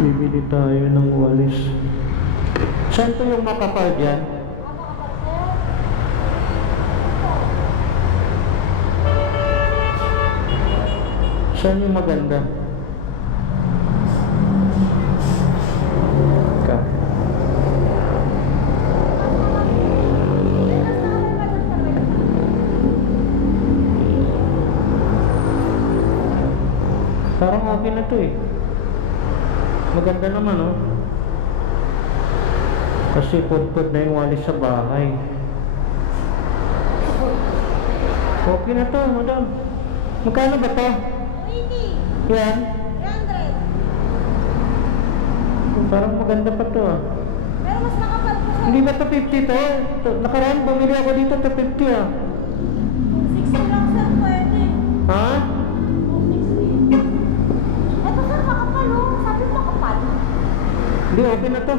Bibili tayo ng walis. Saan to yung makapal dyan? Saan yung maganda? Ka. Parang okay na to eh. Maganda naman oh. Kasi pudpud na yung walis sa bahay. Okay na to, madam. Magkano ba to? 80. Yan. 300. Parang maganda pa to ah. Pero mas makapal po siya. Hindi ba to 50 to? Nakaraan bumili ako dito to 50 ah. 60 lang sir, pwede. Ha? 60. Ito sir, makapal oh. Sabi mo makapal. Hindi, okay na to.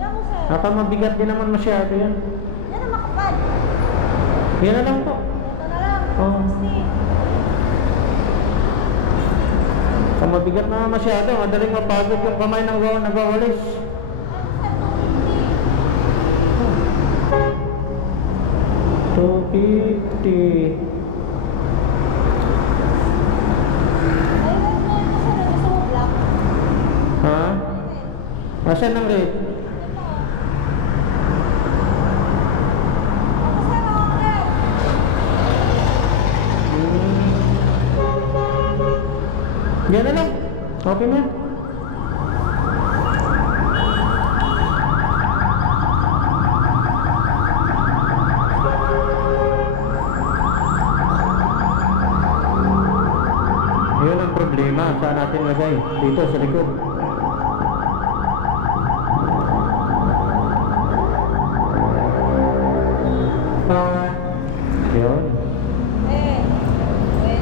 Yan mo sir. Baka mabigat din naman masyado yan. Yan ang makapal. Yan na lang po. Ito na lang. Oh. 60. Kung mabigat na masyado, madaling mapagod yung kamay ng nagawalis. Ano sir, 250. 250. Ay, red na ito sir. Gusto mo black? Ha? Red. Asan ang rate? Ito. Ako sir, ang red. Yan na lang. Okay na. Yun ang problema. Saan natin lagay? Dito sa likod. Yun. Eh, 20, 30,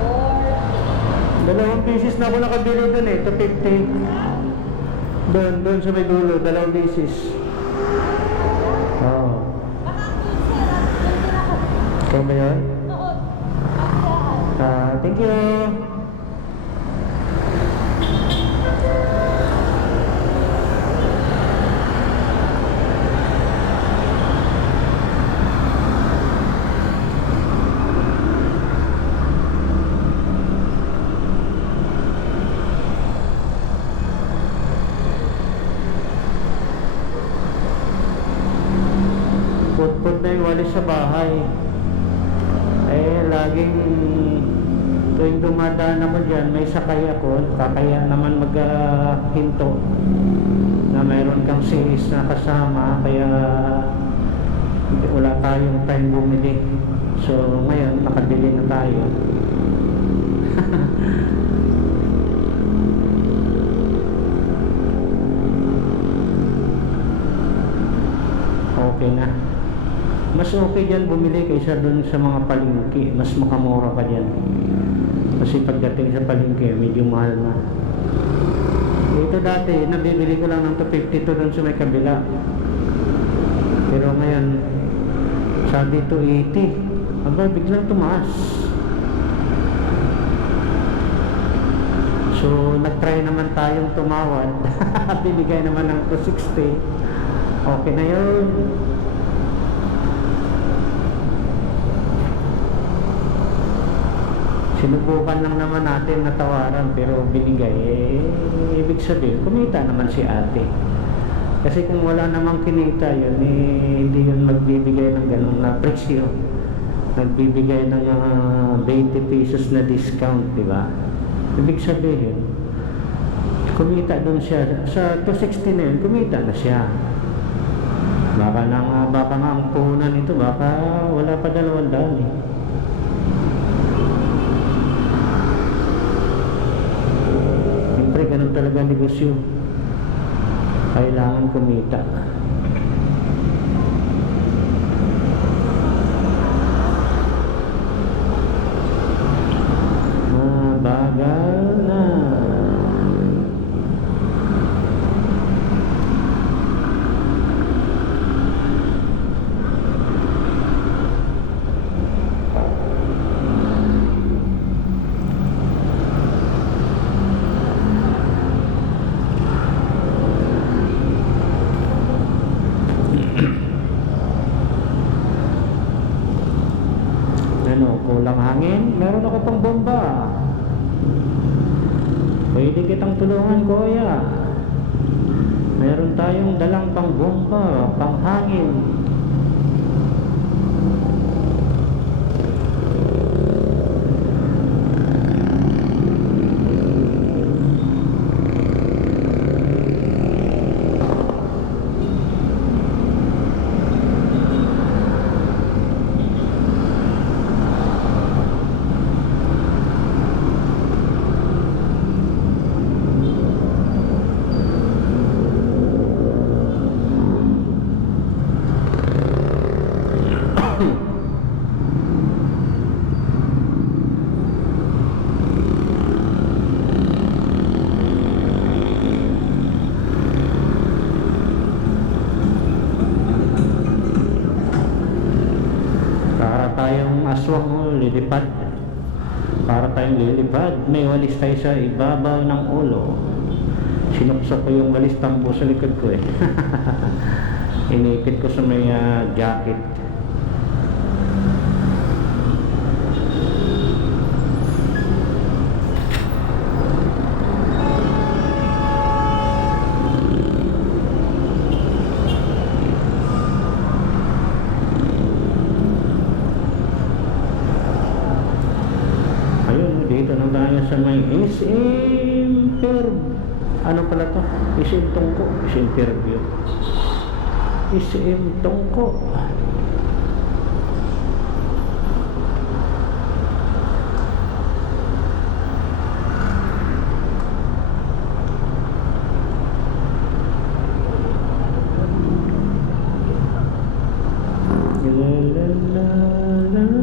40. Dalawang pieces na ako nakabili dun eh. 250. Doon sa may dulo. Dalawang pieces. Oo. Baka ang cute sir, at yun din ako. Ikaw ba yun? Noon. Akyaan. Thank you. Put na yung walis sa bahay. Eh, laging tuwing dumadaan ako dyan, may sakay ako. Kakaya naman maghinto na mayroon kang series na kasama. Kaya wala tayong time bumili. So, ngayon, nakabili na tayo. Okay na. Mas okay dyan bumili kaysa dun sa mga palengke. Mas makamura ka dyan. Kasi pagdating sa palengke, medyo mahal na. Ito dati, nabibili ko lang ng 250 to dun sa may kabila. Pero ngayon, sabi 280. Aba, biglang tumaas. So, nag-try naman tayong tumawad. Binigay naman ng 260. Okay na yun. Sinubukan lang naman natin na tawaran pero binigay, ibig sabihin kumita naman si ate. Kasi kung wala namang kinita yun, hindi yun magbibigay ng ganun na presyo. Nagbibigay ng 20 pesos na discount, di ba? Ibig sabihin, kumita doon siya. Sa 260 na yun, kumita na siya. Baka nga ang puhunan nito, baka wala pa 200 eh. Ganun talaga negosyo. Kailangan kumita. Mabagal na. Ano, kulang hangin? Meron ako pang bomba. Pwede kitang tulungan, kuya. Meron tayong dalang pang bomba, pang hangin. Para tayong aswang lilipad. Para tayong lilipad. May walis tayo sa ibabaw ng ulo. Sinukso ko yung walis tambo sa likod ko eh. Inipit ko sa may jacket. Ayun, dito na tayo sa may SM ano pala to? SM Tungko, SM Fairview. SM Tungko. La la la la.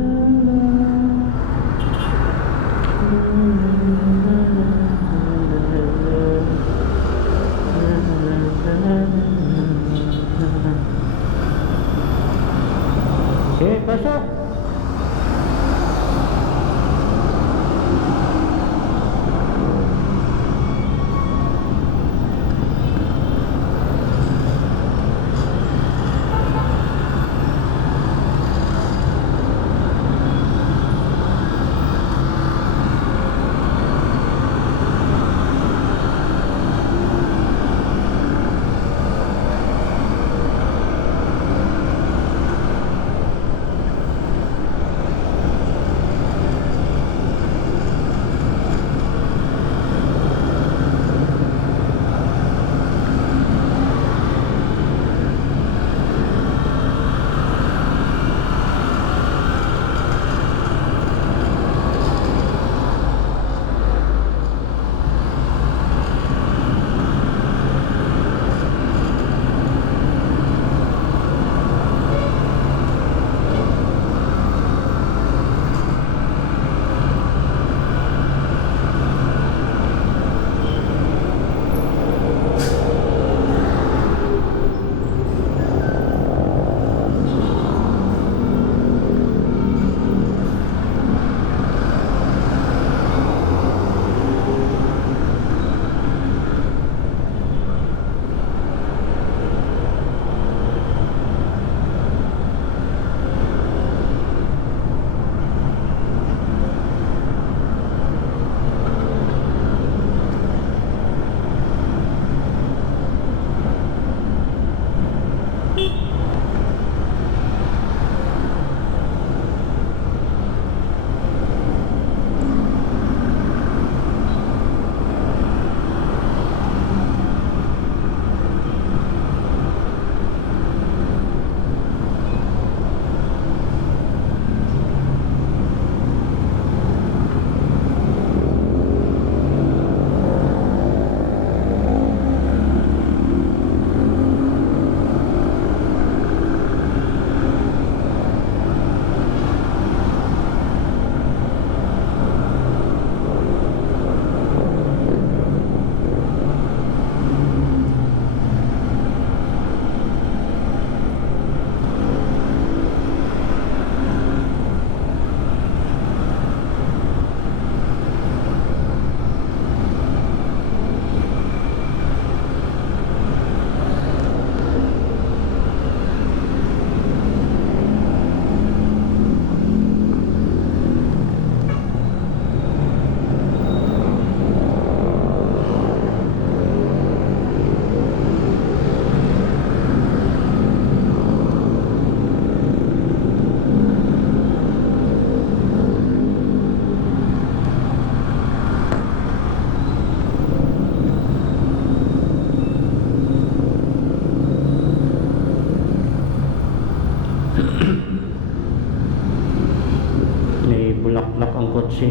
bulaklak ang kotse.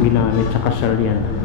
Ginamit sa kasal yan.